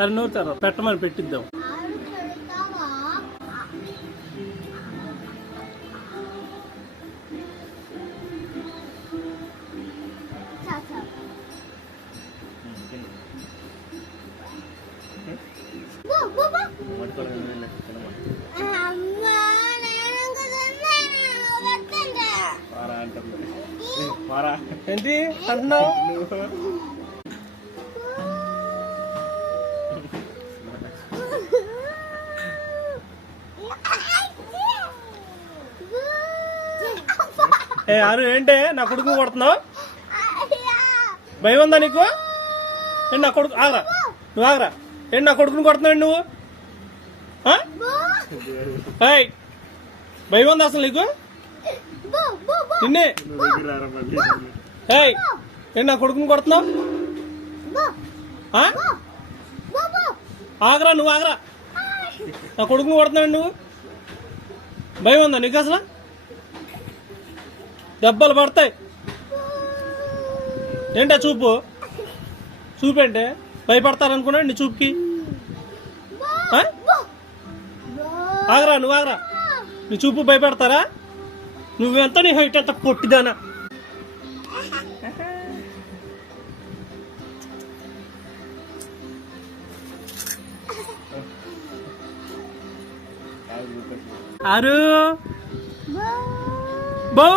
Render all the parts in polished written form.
అరే నూరుతారు పెట్టమని పెట్టిద్దాం. ఏంటి అంటున్నావు? అరు ఏంటి నా కొడుకు కొడుతున్నావు? భయం ఉందా నీకు? ఏంటి నా కొడుకు ఆగరా, నువ్వు ఆగరా. ఏంటి నా కొడుకుని కొడుతున్నావు నువ్వు? భయం ఉందా అసలు నీకు? నిన్నే ఏంటి నా కొడుకుని కొడుతున్నావు? ఆగరా, నువ్వు ఆగరా. నా కొడుకుని కొడుతున్నావు నువ్వు? భయం ఉందా నీకు అసలు? దెబ్బలు పడతాయి. ఏంటా చూపు? చూపేంటే భయపడతారనుకున్నాడు నీ చూపుకి? ఆగరా, నువ్వు ఆగరా. నీ చూపు భయపడతారా? నువ్వెంత, నీ హైట్ ఎంత పొట్టిదానా? ఆరు బౌ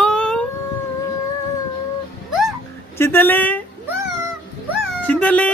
చింతలి చింతలి